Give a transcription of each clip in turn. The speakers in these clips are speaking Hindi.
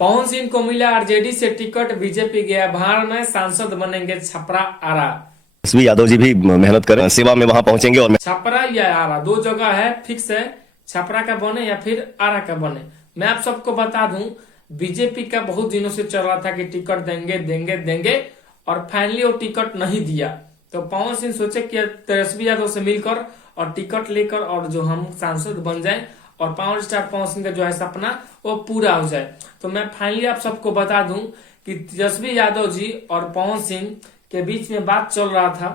पवन सिंह को मिला आरजेडी से टिकट, बीजेपी गया भाड़ में, सांसद बनेंगे छपरा आरा। तेजस्वी यादव जी भी मेहनत करें, सेवा में वहां पहुंचेंगे। और छपरा या आरा दो जगह है, फिक्स है। छपरा का बने या फिर आरा का बने। मैं आप सबको बता दूं, बीजेपी का बहुत दिनों से चल रहा था कि टिकट देंगे देंगे देंगे, और फाइनली वो टिकट नहीं दिया। तो पवन सिंह सोचे कि तेजस्वी यादव से मिलकर और टिकट लेकर और जो हम सांसद बन जाए और पावर स्टार पवन सिंह का जो है सपना वो पूरा हो जाए। तो मैं फाइनली आप सबको बता दूं कि तेजस्वी यादव जी और पवन सिंह के बीच में बात चल रहा था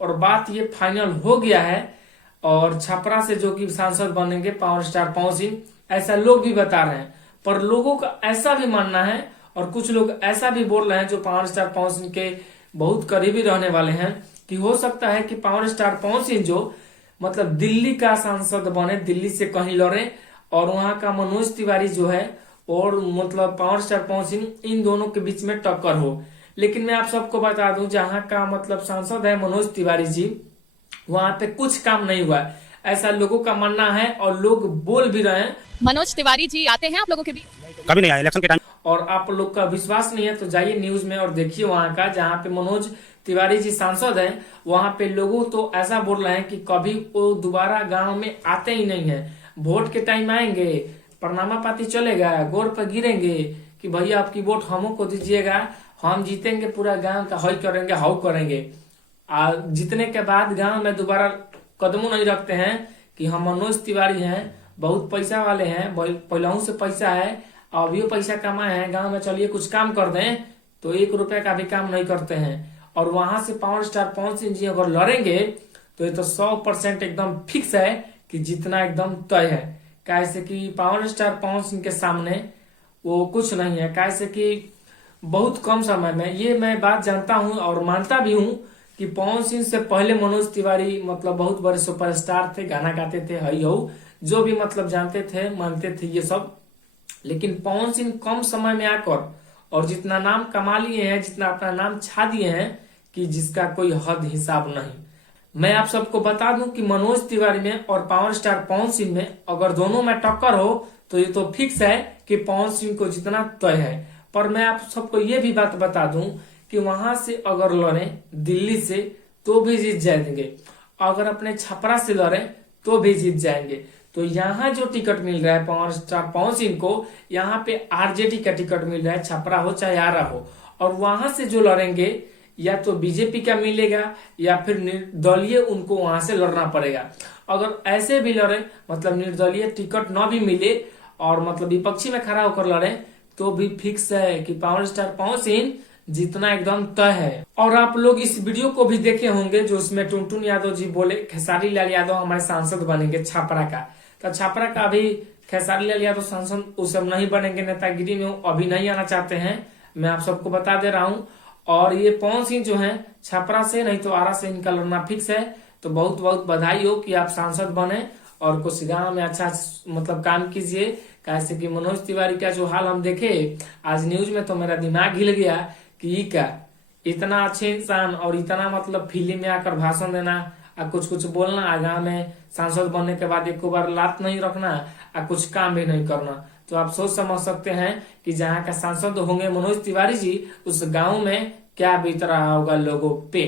और बात ये फाइनल हो गया है। और छपरा से जो कि सांसद बनेंगे पावर स्टार पवन सिंह, ऐसा लोग भी बता रहे हैं। पर लोगों का ऐसा भी मानना है और कुछ लोग ऐसा भी बोल रहे हैं जो पावर स्टार पवन सिंह के बहुत करीबी रहने वाले हैं कि हो सकता है कि पावर स्टार पवन सिंह जो मतलब दिल्ली का सांसद बने, दिल्ली से कहीं लड़े और वहां का मनोज तिवारी जो है और मतलब पावर स्टार पवन सिंह, इन दोनों के बीच में टक्कर हो। लेकिन मैं आप सबको बता दूं, जहां का मतलब सांसद है मनोज तिवारी जी, वहां पे कुछ काम नहीं हुआ है, ऐसा लोगों का मानना है और लोग बोल भी रहे हैं। मनोज तिवारी जी आते हैं आप लोगों के बीच? कभी नहीं आया इलेक्शन के टाइम। और आप लोग का विश्वास नहीं है तो जाइए न्यूज में और देखिए वहां का, जहां पे मनोज तिवारी जी सांसद हैं, वहां पे लोगों तो ऐसा बोल रहे हैं कि कभी वो दोबारा गांव में आते ही नहीं है। वोट के टाइम आएंगे, प्रणामा पाती चलेगा, गोर पर गिरेंगे कि भैया आपकी वोट हमों को दीजिएगा, हम जीतेंगे, पूरा गांव का हई करेंगे, हाउ करेंगे। जीतने के बाद गांव में दोबारा कदमों नहीं रखते हैं कि हम मनोज तिवारी हैं, बहुत पैसा वाले हैं, पहले से पैसा है, अभी पैसा कमाए हैं गांव में, चलिए कुछ काम कर दें, तो 1 रुपए का भी काम नहीं करते हैं। और वहां से पावर स्टार पवन सिंह जी अगर लड़ेंगे तो ये तो 100% एकदम फिक्स है कि जितना एकदम तय है। कैसे कि पावर स्टार पवन सिंह के सामने वो कुछ नहीं है, कैसे कि बहुत कम समय में, ये मैं बात जानता हूं और मानता भी हूं कि पवन सिंह से पहले मनोज तिवारी मतलब बहुत बड़े सुपरस्टार थे, गाना गाते थे, हई हो, जो भी मतलब जानते थे, मानते थे ये सब। लेकिन पवन सिंह कम समय में आकर और जितना नाम कमा लिए हैं, जितना अपना नाम छा दिए हैं कि जिसका कोई हद हिसाब नहीं। मैं आप सबको बता दूं कि मनोज तिवारी में और पावर स्टार पवन सिंह में अगर दोनों में टक्कर हो तो ये तो फिक्स है कि पवन सिंह को जितना तय है। पर मैं आप सबको ये भी बात बता दूं कि वहां से अगर लड़े दिल्ली से तो भी जीत जाएंगे, अगर अपने छपरा से लड़े तो भी जीत जाएंगे। तो यहाँ जो टिकट मिल रहा है पावर स्टार पवन सिंह को, यहाँ पे आरजेडी का टिकट मिल रहा है, छपरा हो चाहे आरा हो। और वहां से जो लड़ेंगे या तो बीजेपी का मिलेगा या फिर निर्दलीय उनको वहां से लड़ना पड़ेगा। अगर ऐसे भी लड़े मतलब निर्दलीय टिकट न भी मिले और मतलब विपक्षी में खड़ा होकर लड़े तो भी फिक्स है कि पावर स्टार पवन सिंह जितना एकदम तय है। और आप लोग इस वीडियो को भी देखे होंगे जो उसमें टुनटुन यादव जी बोले खेसारी लाल यादव हमारे सांसद बनेंगे छपरा का। तो छपरा का अभी खेसारी लाल यादव सांसद उस सब नहीं बनेंगे, नेतागिरी में अभी नहीं आना चाहते हैं, मैं आप सबको बता दे रहा हूँ। और ये पवन सिंह जो है छपरा से नहीं तो आरा से इनका लड़ना फिक्स है। तो बहुत बहुत बधाई हो कि आप सांसद बने और कुछ गांव में अच्छा मतलब काम कीजिए। कैसे कि मनोज तिवारी का जो हाल हम देखे आज न्यूज में, तो मेरा दिमाग हिल गया कि क्या इतना अच्छे इंसान और इतना मतलब फिल्म में आकर भाषण देना और कुछ कुछ बोलना, गांव में सांसद बनने के बाद एक बार लात नहीं रखना और कुछ काम भी नहीं करना। तो आप सोच समझ सकते हैं कि जहां का सांसद होंगे मनोज तिवारी जी, उस गांव में क्या बीत रहा होगा लोगों पे।